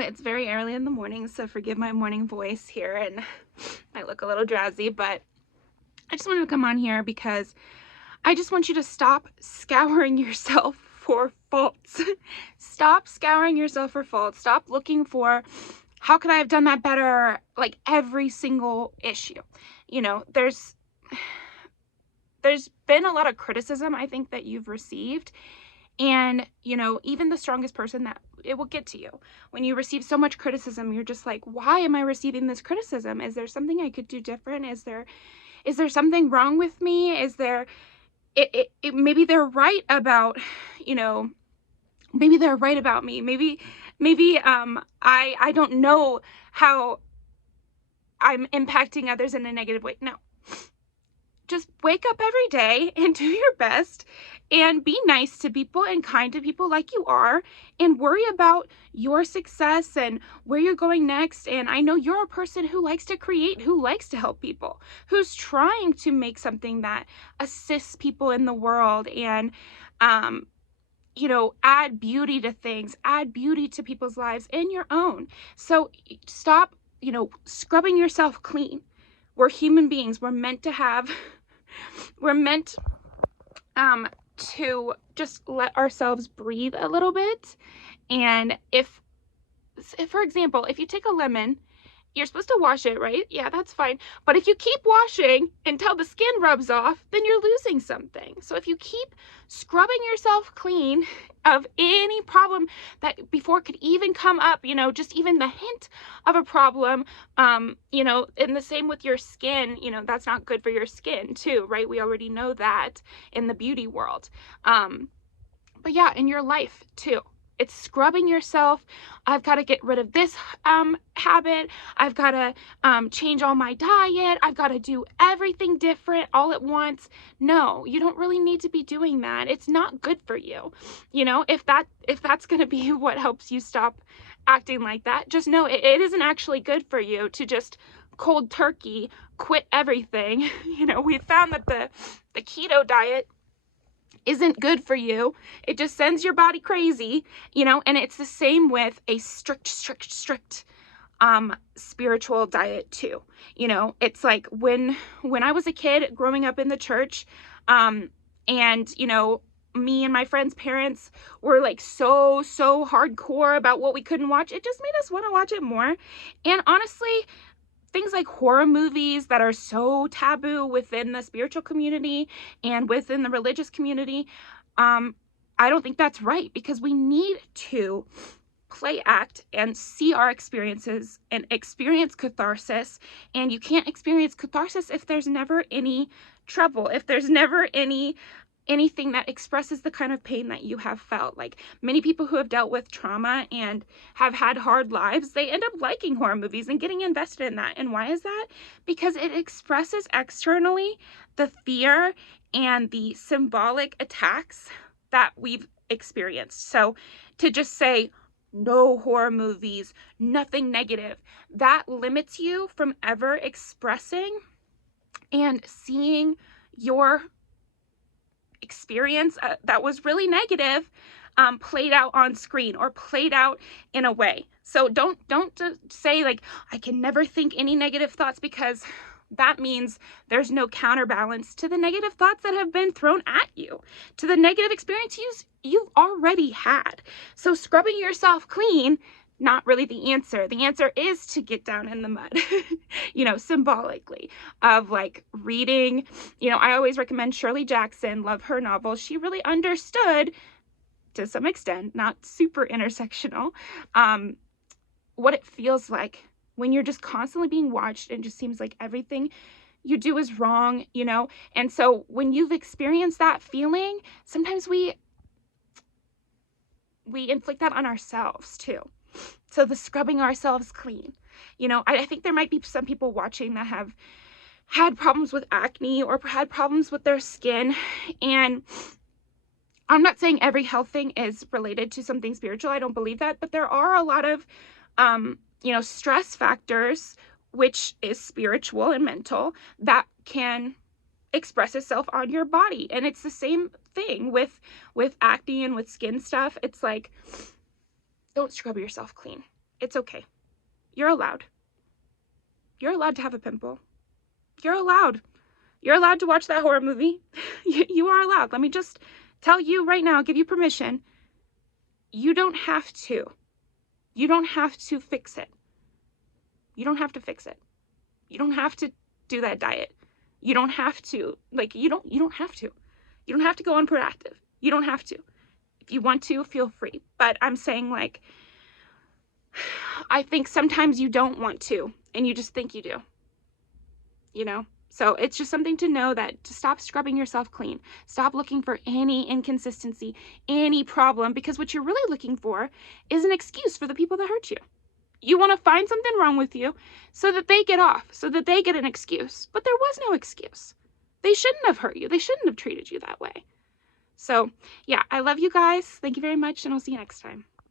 it's very early in the morning, so forgive my morning voice here, and I look a little drowsy, but I just wanted to come on here because I just want you to stop scouring yourself for faults. Stop scouring yourself for faults. Stop looking for, how could I have done that better? Like every single issue. You know, there's been a lot of criticism, I think, that you've received. And, you know, even the strongest person, that it will get to you. When you receive so much criticism, you're just like, why am I receiving this criticism? Is there something I could do different? Is there something wrong with me? Is there, maybe they're right about, you know, maybe they're right about me. Maybe I don't know how I'm impacting others in a negative way. No. Just wake up every day and do your best and be nice to people and kind to people like you are, and worry about your success and where you're going next. And I know you're a person who likes to create, who likes to help people, who's trying to make something that assists people in the world and, you know, add beauty to things, add beauty to people's lives and your own. So stop, you know, scrubbing yourself clean. We're human beings. We're meant to have we're meant to just let ourselves breathe a little bit. And if, for example, if you take a lemon, you're supposed to wash it, right? Yeah, that's fine. But if you keep washing until the skin rubs off, then you're losing something. So if you keep scrubbing yourself clean of any problem that before could even come up, you know, just even the hint of a problem, you know, and the same with your skin, you know, that's not good for your skin too, right? We already know that in the beauty world. But yeah, in your life too. It's scrubbing yourself. I've got to get rid of this habit. I've got to change all my diet. I've got to do everything different all at once. No, you don't really need to be doing that. It's not good for you. You know, if that's going to be what helps you stop acting like that, just know it isn't actually good for you to just cold turkey quit everything. You know, we found that the keto diet isn't good for you. It just sends your body crazy, you know. And it's the same with a strict spiritual diet too. You know, it's like when I was a kid growing up in the church, and you know, me and my friends' parents were like so hardcore about what we couldn't watch. It just made us want to watch it more. And honestly, things like horror movies that are so taboo within the spiritual community and within the religious community, I don't think that's right, because we need to play act and see our experiences and experience catharsis. And you can't experience catharsis if there's never any trouble, if there's never anything that expresses the kind of pain that you have felt. Like many people who have dealt with trauma and have had hard lives, they end up liking horror movies and getting invested in that. And why is that? Because it expresses externally the fear and the symbolic attacks that we've experienced. So to just say no horror movies, nothing negative, that limits you from ever expressing and seeing your experience that was really negative played out on screen or played out in a way. So don't say like, I can never think any negative thoughts, because that means there's no counterbalance to the negative thoughts that have been thrown at you, to the negative experiences you've already had. So scrubbing yourself clean, not really the answer. The answer is to get down in the mud, you know, symbolically, of like reading. You know, I always recommend Shirley Jackson, love her novels. She really understood, to some extent, not super intersectional, what it feels like when you're just constantly being watched and just seems like everything you do is wrong, you know. And so when you've experienced that feeling, sometimes we inflict that on ourselves too. So the scrubbing ourselves clean, you know, I think there might be some people watching that have had problems with acne or had problems with their skin. And I'm not saying every health thing is related to something spiritual. I don't believe that. But there are a lot of, you know, stress factors, which is spiritual and mental, that can express itself on your body. And it's the same thing with acne and with skin stuff. It's like, don't scrub yourself clean. It's okay. You're allowed. You're allowed to have a pimple. You're allowed. You're allowed to watch that horror movie. You are allowed. Let me just tell you right now, give you permission. You don't have to. You don't have to fix it. You don't have to fix it. You don't have to do that diet. You don't have to, like, you don't have to. You don't have to go unproductive. You don't have to. If you want to, feel free. But I'm saying, like, I think sometimes you don't want to, and you just think you do. You know? So it's just something to know, that to stop scrubbing yourself clean. Stop looking for any inconsistency, any problem, because what you're really looking for is an excuse for the people that hurt you. You want to find something wrong with you so that they get off, so that they get an excuse. But there was no excuse. They shouldn't have hurt you. They shouldn't have treated you that way. So, yeah, I love you guys. Thank you very much, and I'll see you next time.